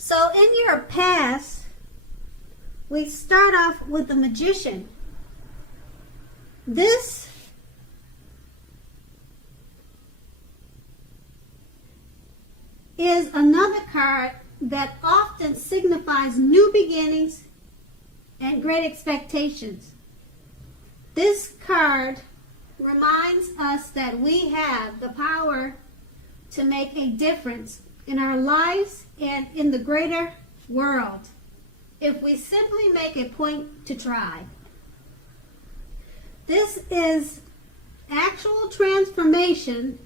So in your past, we start off with the Magician. This is another card that often signifies new beginnings and great expectations. This card reminds us that we have the power to make a difference in our lives and in the greater world if we simply make a point to try. This is actual transformation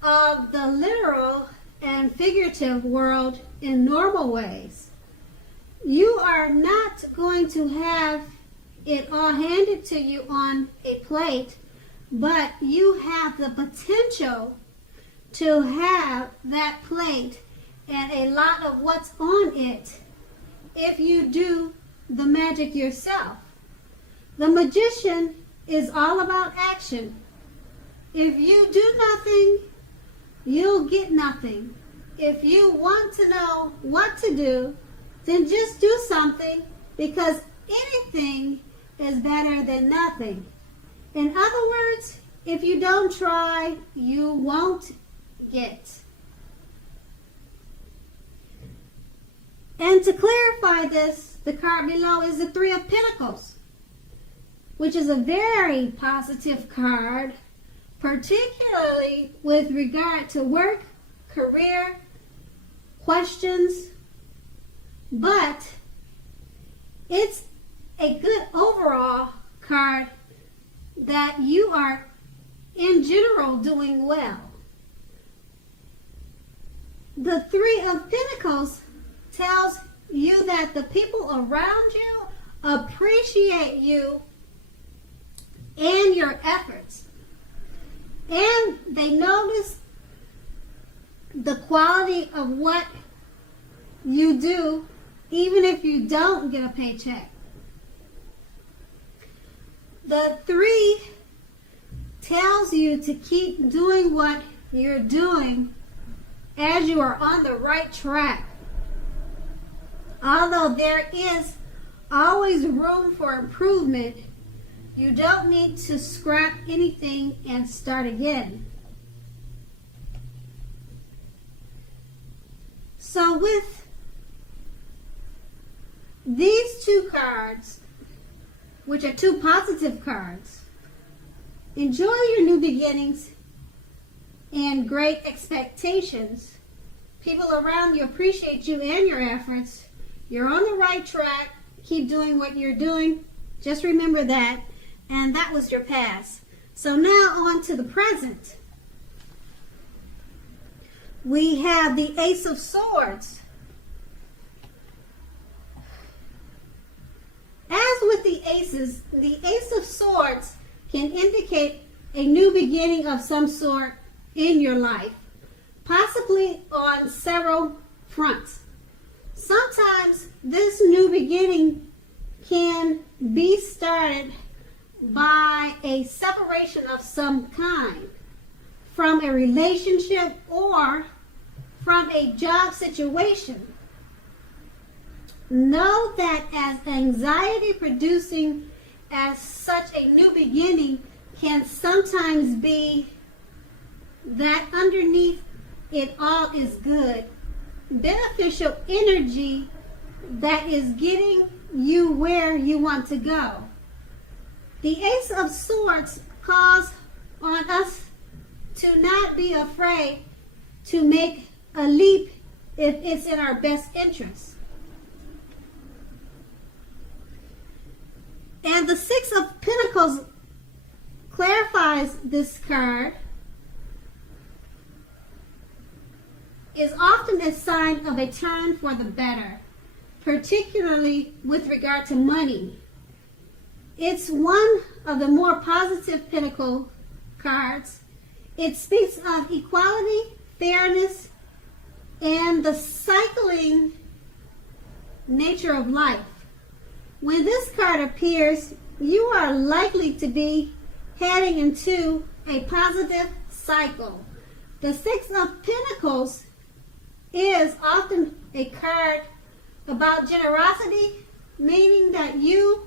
of the literal and figurative world in normal ways. You are not going to have it all handed to you on a plate, but you have the potential to have that plate and a lot of what's on it if you do the magic yourself. The Magician is all about action. If you do nothing, you'll get nothing. If you want to know what to do, then just do something, because anything is better than nothing. In other words, if you don't try, you won't get. And to clarify this, the card below is the Three of Pentacles, which is a very positive card, particularly with regard to work, career, questions, but it's a good overall card that you are in general doing well. The Three of Pentacles tells you that the people around you appreciate you and your efforts, and they notice the quality of what you do, even if you don't get a paycheck. The Three tells you to keep doing what you're doing as you are on the right track. Although there is always room for improvement, you don't need to scrap anything and start again. So with these two cards, which are two positive cards, enjoy your new beginnings and great expectations. People around you appreciate you and your efforts. You're on the right track. Keep doing what you're doing. Just remember that. And that was your past. So now on to the present. We have the Ace of Swords. As with the aces, the Ace of Swords can indicate a new beginning of some sort in your life, possibly on several fronts. Sometimes this new beginning can be started by a separation of some kind, from a relationship or from a job situation. Know that as anxiety producing as such a new beginning can sometimes be that underneath it all is good, beneficial energy that is getting you where you want to go. The Ace of Swords calls on us to not be afraid to make a leap if it's in our best interest. And the Six of Pentacles clarifies this card, is often a sign of a turn for the better, particularly with regard to money. It's one of the more positive Pentacle cards. It speaks of equality, fairness, and the cycling nature of life. When this card appears, you are likely to be heading into a positive cycle. The Six of Pentacles is often a card about generosity, meaning that you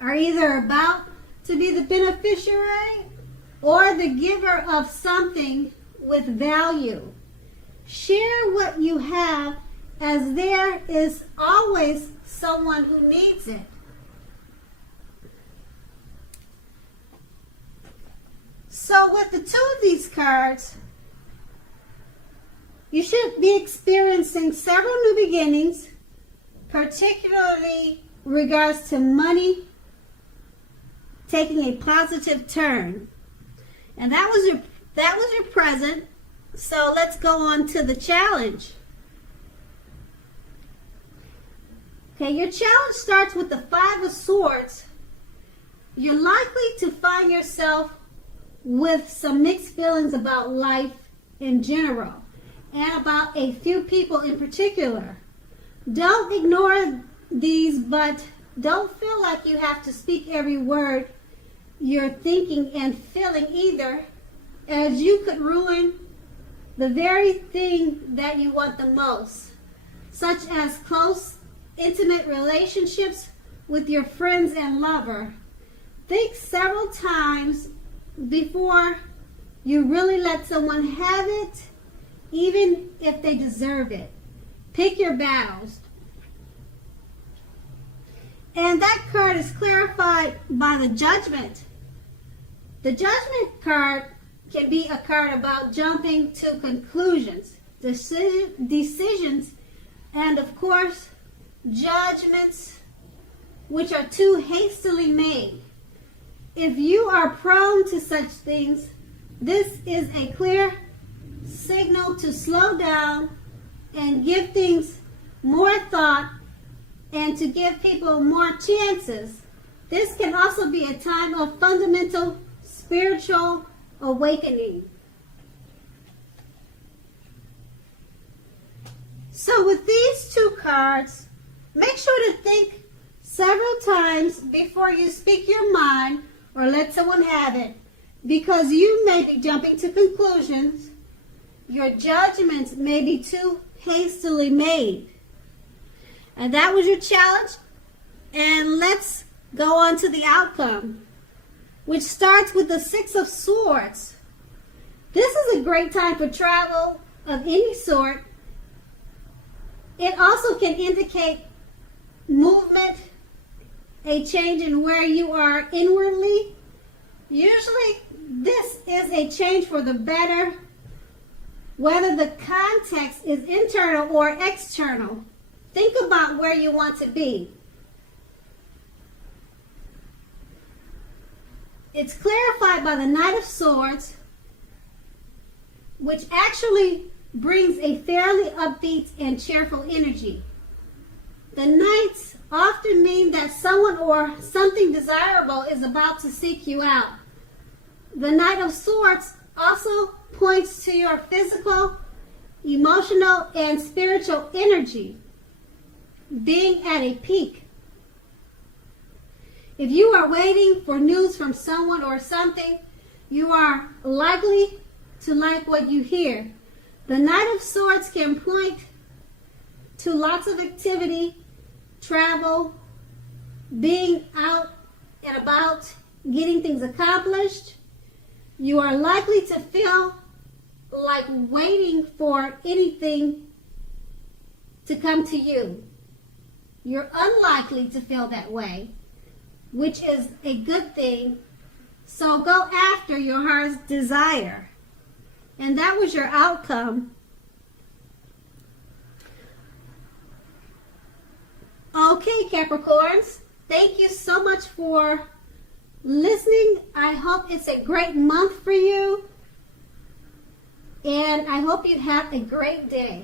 are either about to be the beneficiary or the giver of something with value. Share what you have, as there is always someone who needs it. So with the two of these cards, you should be experiencing several new beginnings, particularly in regards to money taking a positive turn. And that was your present. So let's go on to the challenge. Okay, your challenge starts with the Five of Swords. You're likely to find yourself with some mixed feelings about life in general and about a few people in particular. Don't ignore these, but don't feel like you have to speak every word you're thinking and feeling either, as you could ruin the very thing that you want the most, such as close, intimate relationships with your friends and lover. Think several times before you really let someone have it, even if they deserve it. Pick your battles. And that card is clarified by the Judgment. The Judgment card can be a card about jumping to conclusions, decisions, and of course, judgments which are too hastily made. If you are prone to such things, this is a clear signal to slow down and give things more thought and to give people more chances. This can also be a time of fundamental spiritual awakening. So with these two cards, make sure to think several times before you speak your mind or let someone have it, because you may be jumping to conclusions. Your judgments may be too hastily made. And that was your challenge. And let's go on to the outcome, which starts with the Six of Swords. This is a great time for travel of any sort. It also can indicate movement, a change in where you are inwardly. Usually this is a change for the better, whether the context is internal or external. Think about where you want to be. It's clarified by the Knight of Swords, which actually brings a fairly upbeat and cheerful energy. The Knights often mean that someone or something desirable is about to seek you out. The Knight of Swords also points to your physical, emotional, and spiritual energy being at a peak. If you are waiting for news from someone or something, you are likely to like what you hear. The Knight of Swords can point to lots of activity, travel, being out and about, getting things accomplished. You are likely to feel like waiting for anything to come to you. You're unlikely to feel that way, which is a good thing. So go after your heart's desire. And that was your outcome. Okay, Capricorns, thank you so much for listening. I hope it's a great month for you. And I hope you have a great day.